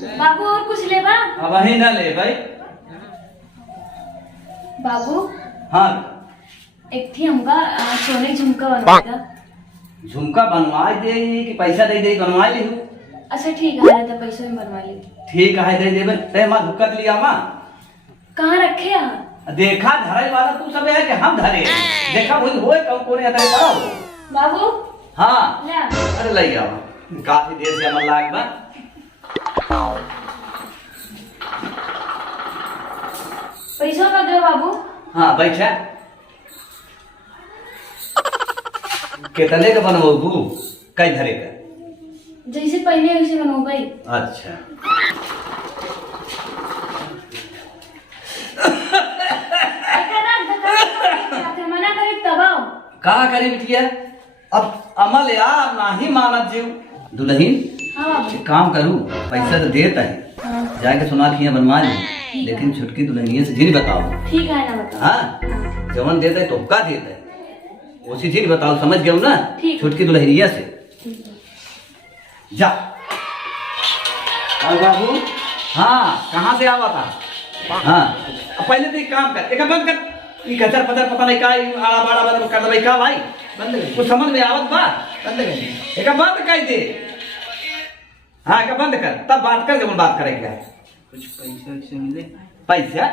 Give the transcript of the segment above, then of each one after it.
बाबू और कुछ लेबा? अब वही ना ले भाई। बाबू हाँ एक थी हमका सोने झुमका बनवाएगा। झुमका बनवा दे कि पैसा दे दे बनवा ली। अच्छा ठीक है तो पैसे में बनवा ली। ठीक है दे देबे। ते मां धुक्कत लिया मां कहाँ रखे यहाँ? देखा धरे वाला तू सब है कि हम धरे देखा वही होए कौन कोने अतरे करो बाबू हाँ ले अरे ले आओ काफी देर से हमर लाग बा। पैसा का दे बाबू। हाँ बैठा कितने का बनवाबू कई धरे का जैसे पहले वैसे बनवाओ भाई। अच्छा मना करे तबाओ कहा करी बिटिया अब अमल यार नाही मानत जीव दुल्हन। हाँ बाबू एक काम करूँ पैसा तो देता है हाँ जाके सुना खिया बनवा ली है। लेकिन छुटकी दुल्हनिया से जी बताओ। ठीक है ना बताओ। हाँ जवन देता है तो का देता है उसी जी बताओ समझ गया ना। ठीक। छुटकी दुल्हनिया से जा। और बाबू हाँ कहाँ से आवा था? हाँ अब पहले तो एक काम कर एक बंद कर ये गजर पजर पता नहीं का आड़ा बाड़ा बंद कर दे का भाई बंद कर कुछ समझ में आवत बा बंद कर एक बंद कर दे। हाँ एक बंद कर तब बात कर जब बात करेंगे। कुछ पैसा वैसे मिले पैसा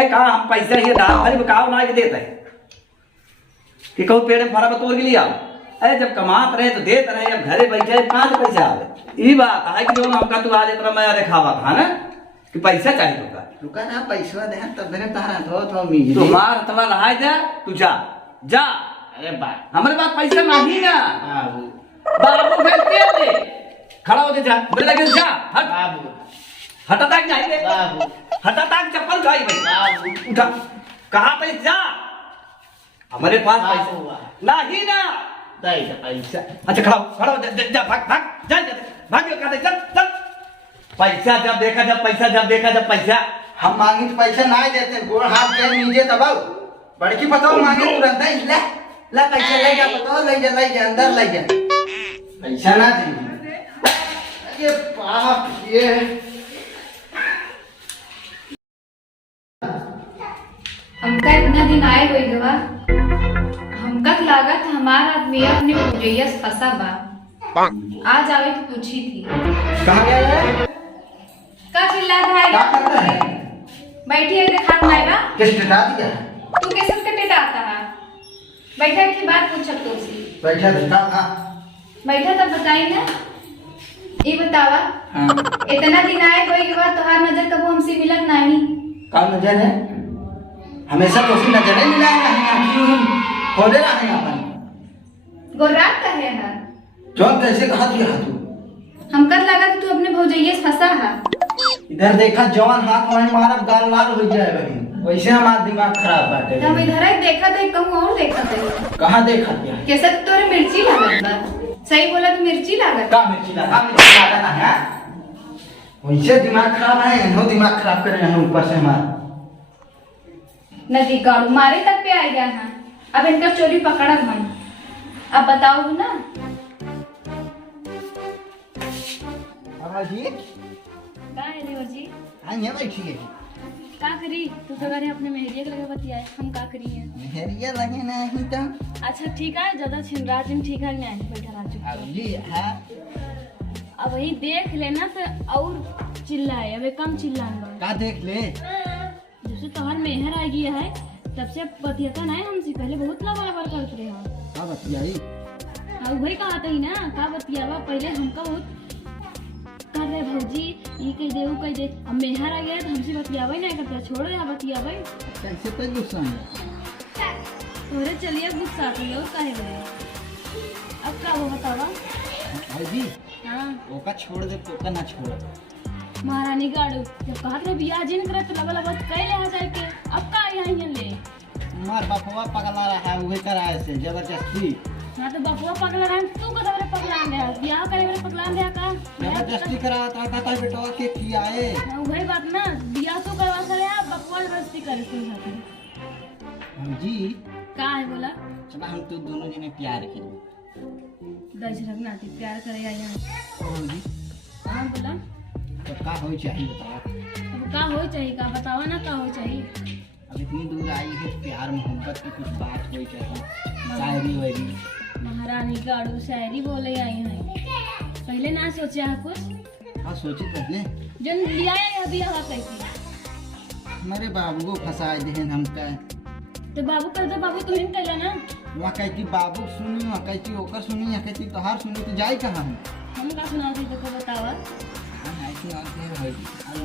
ए कहा हम पैसा ही दाल भरी बकाव ना के देता है कि कहूँ पेड़ में फरा तोड़ के लिया अरे जब कमात रहे तो देते रहे अब घरे बैठे कहाँ से पैसा आवे। ये बात है कि जो हमका तू आज इतना मैं दिखावा था ना कि पैसा चाहिए तुमका रुका ना पैसा दे तब मैंने तारा तो मिल तुम्हार तला रहा जा तू जा जा। अरे बा हमारे पास पैसा नहीं ना बाबू बाबू फिर के दे खड़ा हो जा मेरे लगे जा हट बाबू हटा तक चाहिए बाबू हटा तक चप्पल खाई भाई बाबू उठा कहाँ पे जा हमारे पास पैसा बाबू नहीं ना। दे दे पैसा अच्छा खड़ा हो जा भाग भाग जा भाग कहते चल चल पैसा जब देखा जब पैसा हम मांगी तो पैसा ना देते गोड़ हाथ के नीचे दबाओ बड़की बताओ मांगे तुरंत ही ले ले पैसा ले जा बताओ ले जा अंदर ले जा पैसा ना चाहिए। अरे बाप ये हमका इतना दिन आए हुए गवा हमका तो लागत हमार आदमी अपने भौजैया से फंसा बा आज आवे तो पूछी थी कहाँ गया है का चिल्ला रहा क्या है करता है बैठी है देखा आएगा किस डटा दिया तू कैसे कटेटा आता है बैठा की बात पूछब तो उसी बैठा डटा हाँ बैठा तब बताई ना ये बतावा हाँ इतना दिन आए हुए के बाद तोहार नजर कबो हमसे मिलत नहीं कौन नजर है हमेशा तो उसकी नजर ही मिला है खोले रहा है अपन गोर्रात का है जौन कैसे कहा दिया तू हमका तो लगा कि तू अपने भौजैया से फंसा है इधर देखा जवान हाथ वहीं मारब गाल लाल हो जाए बहन वैसे हमारा दिमाग खराब बाटे हम इधर ही देखा था कहूँ और देखा था कहाँ देखा दिया कैसे तोरे मिर्ची लागत बा सही बोला तो मिर्ची लागत का मिर्ची लगा ना है वैसे दिमाग खराब है इन्हों दिमाग खराब कर रहे हैं ऊपर से हमारा नदी गाड़ू मारे तक पे आ गया है अब इनका चोरी पकड़ा हम अब बताओ ना जी का है देवर जी हाँ ये बैठी है का करी तू तो घरे अपने मेहरिया के लगे बतियाए हम का करी है। मेहरिया लगे नहीं तो अच्छा ठीक है ज्यादा छिनरा दिन ठीक है नहीं बैठा राजू जी है अब वही देख लेना तो और चिल्लाए अब कम चिल्लाना का देख ले जैसे तोहर मेहर आ गई है तब से बतियाता नहीं हमसे पहले बहुत लबा लबा करते रहे हम का बतियाई हाँ वही कहा था ही ना का बतियावा पहले हमका बहुत कर रहे भौजी ये कह दे वो कह दे अब मेहर आ गया तो हमसे बतियावा ही नहीं करता छोड़ो या बतियावा ही कैसे पे गुस्सा है तोरे चलिए गुस्सा आती और काहे गए अब का वो बतावा भाई जी हाँ ओका छोड़ दे तो ना छोड़ महारानी गाड़ू जब कहा था बियाह जिन करे तो लगा लगा कह ले जाए के अब का यहाँ ले मार बापवा पगला रहा है वही कराए से जबरदस्ती हाँ तो बापुआ पगला रहा तू कदा वाले पगला गया बियाह करे वाले पगला गया का जबरदस्ती करा था कहता बेटवा के खियाए हाँ वही बात ना बियाह तो करवा करे बापुआ जबरदस्ती करे सुन खाते हम जी का है बोला चला हम तो दोनों जने प्यार करें दज रखना थी प्यार करे यहाँ और जी हाँ बोला तो का हो चाहिए बताओ। अब का हो चाहिए, का बतावा ना का हो चाहिए। अब इतनी दूर आई है, प्यार मोहब्बत की कुछ बात हो चाहिए, शायरी वायरी। महारानी गाड़ू शायरी बोले आई हैं, पहले ना सोचा है कुछ। हाँ सोची पहले जो लिया है अभी हवा कैसी हमारे बाबू को फंसा दे हमका। तो बाबू कर दो, बाबू तुम्हें कहला ना। वहाँ कहती बाबू सुनी, वहाँ कहती ओकर सुनी, यहाँ कहती तोहार सुनी, तो जाए कहाँ हम का सुना थी तो बतावा। हम ऐसे और फिर होगी हम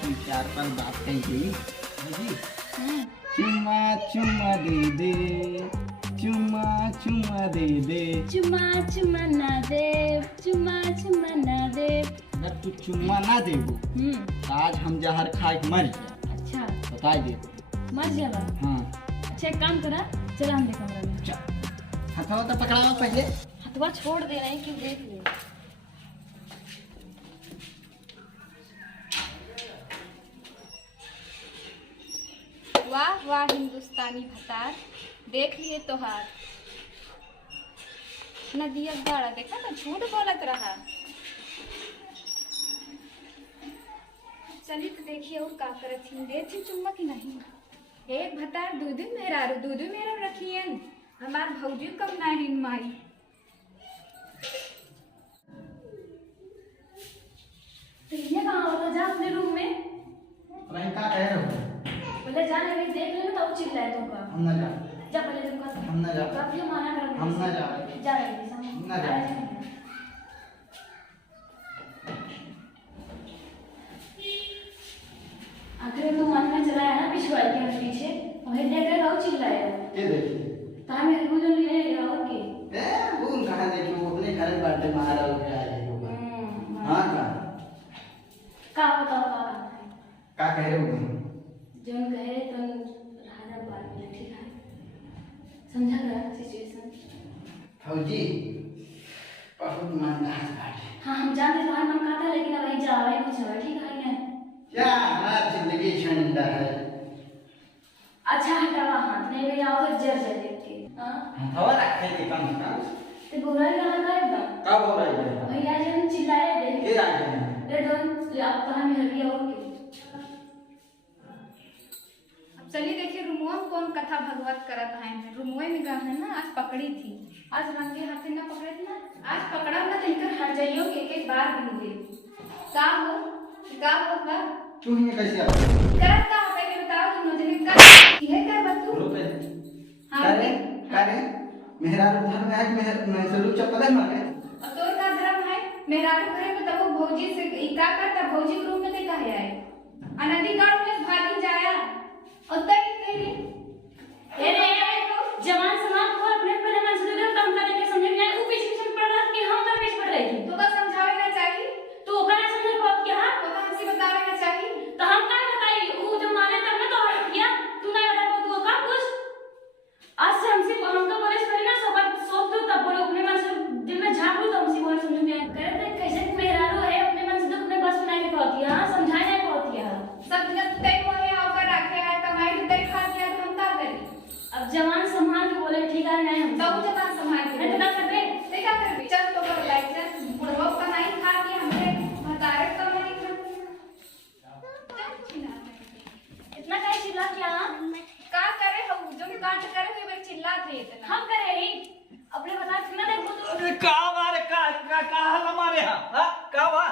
तो चार पर बात कही गई जी। हाँ। चुम्मा चुम्मा दे दे, चुम्मा चुम्मा दे दे, चुम्मा चुम्मा ना दे, चुम्मा चुम्मा ना दे। अगर तू चुम्मा ना देबो तो आज हम जहर खा के मर जाए। अच्छा बता दे। मर जावा। हाँ अच्छा एक काम करा, चला हम कमरा में। चल हथवा तो पकड़ाओ पहले। हथवा छोड़ दे रहे कि देख ले। वाह वाह हिंदुस्तानी भतार, देख लिए तोहार नदिया गाड़ा, देखा तो झूठ बोलत रहा। चली तो देखिए और का करत थी, दे थी चुम्मा की नहीं। एक भतार दूध मेहरारू, दूध मेहरा रखियन, हमार भौजी कब नहीं माई। तो ये कहाँ होता, जा अपने रूम में। अरे क्या कह रहे हो? पहले जा रहे देख लेना तब चिल्लाए तो का। हम ना जा। जा पहले तुम हम ना जा। कब क्यों माना कर हम ना जा। जा रहे सामने ना जा। आखिर तुम मन में चलाया ना पिछवाड़ के हम पीछे, वही देख रहे रहो चिल्लाया। ये देखिए तार मेरे को जो ले और के वो कहाँ देखिए, वो अपने घर में बैठे महाराज लोग आ जाएगा। हाँ का बताओ का कह रहे हो? जोन कहे तो राजा बात में ठीक है, समझा कर सिचुएशन। फौजी बहुत मंदा है। हाँ हम जानते तुम्हारा मन कहा था, लेकिन अब वही जावा ही कुछ है, ठीक है ना। क्या हमारी जिंदगी झंडा है। अच्छा हटावा हाथ नहीं ले आओ तो जर जर देख के। हाँ हवा रखे थे कम से कम। ते बुरा लगा का एकदम। कब हो रही है? वही राजा ने चिल्लाया देख ये राजा ने। रे डोन आप कहाँ में हटिया और के। अब चलिए देखिए रूमुआ में कौन कथा भगवत करत है। रूमुआ में गए हैं ना, आज पकड़ी थी, आज रंगे हाथे ना पकड़े थे ना, आज पकड़ा ना तो इनकर हट जाइयो के एक बार भी नहीं का हो बा तू ही कैसे आ? करत का हो पहले बताओ, तुम मुझे का यह कर बतू। रुपए हाँ करे मेहरा उधर में आज मैं सलूक चप्पल है मारे। और तो का धर्म है मेहरारू घरे में, तब वो भौजी से का करता, भौजी के रूम में ते कहे आए अनदी गांव में भागी जाया और तक तेरी जवान समाज को अपने पहले मन से तो काम करने के समझ में आए, वो पीछे पड़ रहा कि हम कर पीछे पड़ रही थी। तो का समझावे ना चाहिए, तो ओकरा ना समझ को अब क्या तो का हमसे बतावे ना चाहिए। तो हम का बताई, वो जो माने तब ना तो हट किया, तू नहीं बता तू का कुछ। आज से हमसे हम तो बोले पहले ना सब बात सोच दो, तब बोले अपने मन से दिल में झांक लो, तो हमसे बोले समझ में आए। करे थे कैसे मेहरारू है, अपने मन से तो अपने बस में नहीं पहुंची, हां समझाए नहीं पहुंची है। सब जगह तय मोहे आकर रखे है, कमाई तो तय खा दिया तो हम का करी। अब जवान संभाल के बोले ठीक है नहीं हम सब जवान संभाल के नहीं तो क्या कर रहे ते का कर चल तो कर लाइक चल बुढ़वा का नहीं खा के हमने भतारे का नहीं खा। इतना काहे चिल्ला क्या का करे हम जो काट करे हुए बे चिल्ला थे इतना हम करे ही अपने बता कितना देखो तो। अरे का मारे का हल्ला मारे हां का वा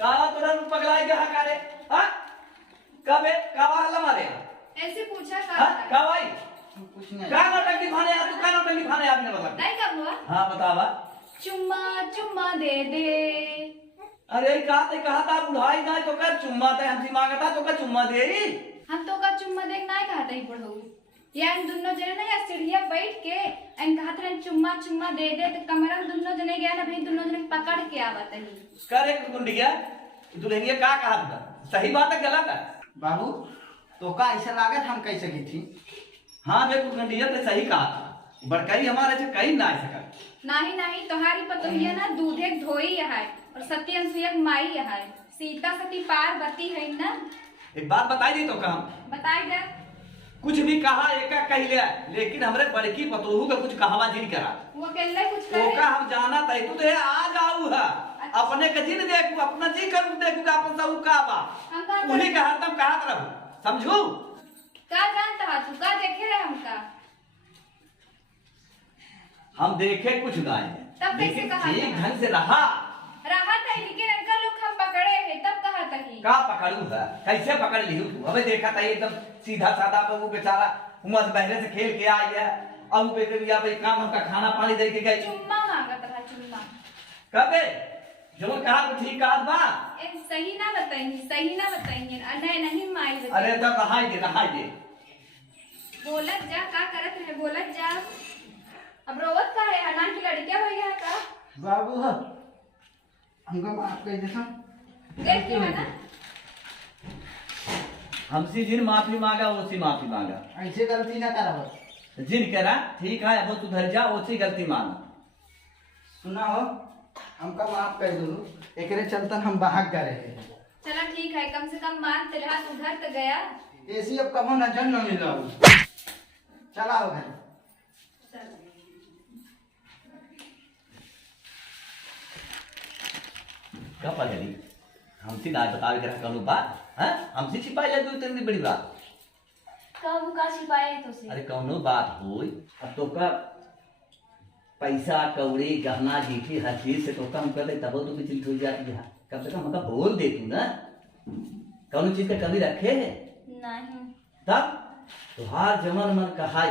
का तुरंत पगला गया का रे। हां कब है का वा हल्ला मारे ऐसे पूछा हां का का भाई कुछ नहीं। का नौटंकी खाने आ तू का नौटंकी खाने आपने बता। नहीं कब हुआ हां बतावा। चुम्मा चुम्मा दे दे। अरे का ते कहा था बुढ़ाई ना तो कर चुम्मा ते हमसे मांगता तो का चुम्मा दे ही। हम तो का चुम्मा देख नहीं कहते ही बुढ़ऊ, या इन दोनों जने ना या सीढ़िया बैठ के इन कहते रहे चुम्मा चुम्मा दे दे, तो कमरा में दोनों जने गया ना भाई, दोनों जने पकड़ के आवत ही कर एक गुंडिया दुल्हनिया का कहा था, सही बात है गलत है? बाबू तो का ऐसा लागत हम कैसे की थी? हाँ मैं गुंडिया तो सही कहा था, बड़काई हमारे से कहीं ना सका। नहीं नहीं तुम्हारी पतोहिया ना दूधे धोई है और सती अनसुईया माई है, सीता सती पार्वती है ना। एक बात बताई दी तो काम बताई दे। कुछ भी कहा एका कह लिया, लेकिन हमरे बड़की पतोहू का कुछ कहावा जिन करा वो अकेले कुछ ओका करे। हम जाना तय तू तो आ जाऊ है अपने के जी न देखू, अपना जी करू देखू का अपन सब का बा हम का उन्हीं का हरदम कहत रहू, समझू? का जानता है तू का देखे रहे हमका हम देखे कुछ ना है, तब कैसे लेकिन कहा ठीक था? ढंग से रहा। राहत है लेकिन अंकल लोग हम पकड़े हैं तब कहा था कि का पकड़ू है, कैसे पकड़ लिहू तू? हमें देखा था एकदम सीधा साधा, वो बेचारा उमस बहरे से खेल के आई है, अब बेटे भैया भाई काम हमका खाना पानी दे के गई। चुम्मा मांगा था चुम्मा। कबे जो कहा तो ठीक कहा बा। सही ना बताइए, सही ना बताइए, नहीं नहीं माई बताइए। अरे तब रहाई दे बोलत जा का करत रहे, बोलत जा। अब रोवत का है, हनान की लड़कियां हो गया का बाबू हो हमको माफ कर दे। देख के है ना हमसे जिन माफी मांगा उसी माफी मांगा, ऐसे गलती ना करो। जिन करा ठीक है अब सुधर जा, उसी गलती मांगा। सुना हो हमका माफ कर दो, एकरे चलतन हम भाग गए हैं। चला ठीक है, कम से कम मान तेरा सुधर तो गया। ऐसी अब कमो नजर न मिला। चला हो घर। क्या पगली हमसे ना बतावे करा कौनो बात है, हमसे छिपाई लगी तेरी बड़ी बात। कब का छिपाए है तुझसे? अरे कौनो बात होई, अब तो का पैसा कौड़ी गहना जीठी हर चीज से तो कम कर दे तब तो चिंता हो जाती है। कम से कम हमका बोल दे तू ना, कौन चीज का कमी रखे है नहीं। तब तुहार जमन मन कहाई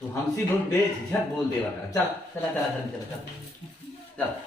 तो हमसे बोल बेझिझक बोल देवा कर। चल चला चला चल चल चल चल।